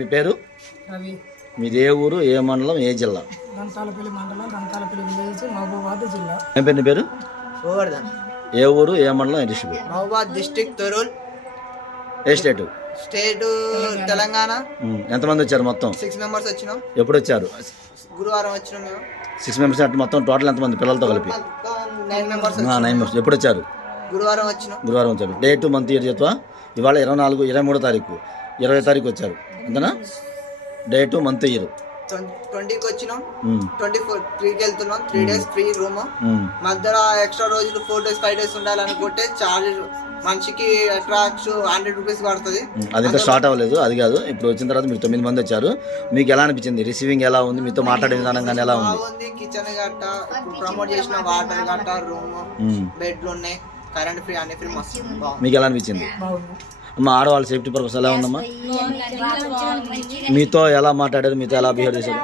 మీ పేరు? రవి. మీది ఏ ఊరు, ఏ మండలం, ఏ జిల్లా? దంతాలపల్లి మండలం, దంతాలపల్లి విలేజ్, మహబూబాబాద్ జిల్లా. ఏం పేరు నీ పేరు? గోవర్ధన్. ఏ ఊరు, ఏ మండలం, ఏ డిస్ట్రిక్ట్? మహబూబాబాద్ డిస్ట్రిక్ట్, తొరూల్. ఏ స్టేట్? స్టేట్ తెలంగాణ. ఎంతమంది వచ్చారు మొత్తం? 6 మెంబర్స్ వచ్చినాం. ఎప్పుడు వచ్చారు? గురువారం వచ్చినాం మేము. 6 మెంబర్స్ అంటే మొత్తం టోటల్ ఎంతమంది పిల్లలతో కలిపి? 9 మెంబర్స్. 9 మెంబర్స్. ఎప్పుడు వచ్చారు? గురువారం వచ్చినాం. గురువారం వచ్చారు. డేట్ మంత్ ఇయర్ చెప్తా. ఇవాళ 24, 23 తారీఖు, 20 తారీఖు వచ్చారు అంతేనా? Date month year. 20కి వచ్చినాం. 24 3కి వెళ్తున్నాం. 3 days ఫ్రీ రూమ్. మధ్యలో ఎక్స్ట్రా రోజులు 4 days 5 days ఉండాలనుకుంటే చార్జ్ మనిషికి అట్రాక్స్ 100 రూపీస్ పడుతుంది. అది ఇంకా స్టార్ట్ అవ్వలేదు, అది కాదు. ఇప్పుడు వచ్చిన తర్వాత మీరు 9 మంది వచ్చారు. మీకు ఎలా అనిపించింది? రిసీవింగ్ ఎలా ఉంది? మీతో మాట్లాడే విధానం కానీ ఎలా ఉంది? బాగుంది. కిచెన్ గట్ట ప్రమోట్ చేసిన వాటర్ గట్ట రూమ్, బెడ్లు ఉన్నాయి, కరెంట్ ఫ్రీ, అన్ని ఫ్రీ. మస్తు మీకు ఎలా అనిపించింది? అమ్మ, ఆడవాళ్ళ సేఫ్టీ పర్పస్ ఎలా ఉందమ్మా? మీతో ఎలా మాట్లాడారు? మీతో ఎలా బిహేవ్ చేశారు?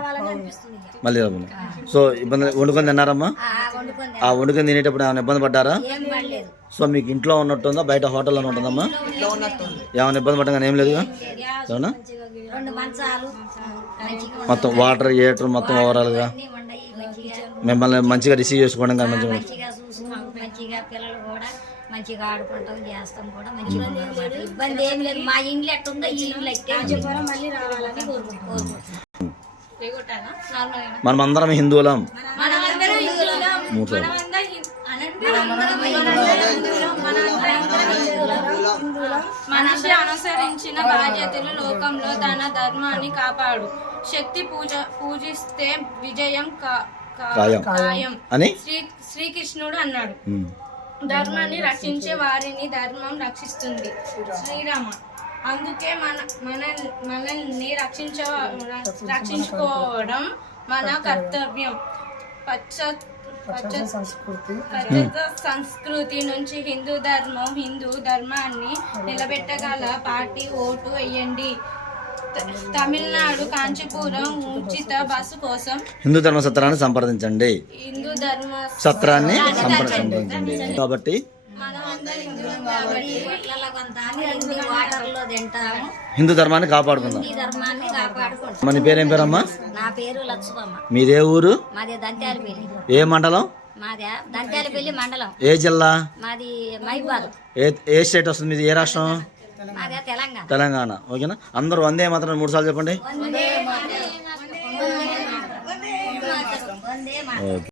మళ్ళీ సో ఇబ్బంది వండుకొని తిన్నారమ్మా? ఆ వండుకొని తినేటప్పుడు ఏమైనా ఇబ్బంది పడ్డారా? సో మీకు ఇంట్లో ఉన్నట్టుందా, బయట హోటల్లో ఉంటుందమ్మా? ఏమైనా ఇబ్బంది పడ్డా ఏం లేదుగా? అవునా? మొత్తం వాటర్, హీటర్ మొత్తం ఓవరాల్గా మిమ్మల్ని మంచిగా రిసీవ్ చేసుకోవడం కానీ మంచిగా మంచిగా ఆడుకుంటాం, చేస్తాం కూడా మంచిగా. ఇబ్బంది ఏం లేదు. మా ఇంట్లో ఎట్టుందో ఈ ఇంట్లో మళ్ళీ రావాలని కోరుకుంటాం. మనమందరం హిందువులం. మనిషి అనుసరించిన బాధ్యతలు లోకంలో తన ధర్మాన్ని కాపాడు. శక్తి పూజిస్తే విజయం ఖాయం అని శ్రీకృష్ణుడు అన్నాడు. ధర్మాన్ని రక్షించే వారిని ధర్మం రక్షిస్తుంది. శ్రీరామ. అందుకే మనల్ని రక్షించుకోవడం మన కర్తవ్యం. పాశ్చాత్య సంస్కృతి నుంచి హిందూ ధర్మాన్ని నిలబెట్టగల పార్టీ ఓటు వేయండి. తమిళనాడు కాంచీపురం ఉచిత బస్సు కోసం హిందూ ధర్మ సత్రాన్ని సంప్రదించండి. హిందూ ధర్మ సత్రాన్ని సంప్రదించండి. కాబట్టి హిందూ ధర్మాన్ని కాపాడుకుందాం. మన పేరు ఏం పేరమ్మా? నా పేరు లక్ష్మమ్మ. మీదే ఊరు? మాది దంతాలపల్లి. ఏ మండలం? మాది దంతాలపల్లి మండలం. ఏ జిల్లా? మాది మహబూబాబాద్. ఏ స్టేట్ వస్తుంది మీది? ఏ రాష్ట్రం? మాది తెలంగాణ. తెలంగాణ. ఓకేనా? అందరూ వందే మాత్రం 3 సార్లు చెప్పండి. ఓకే.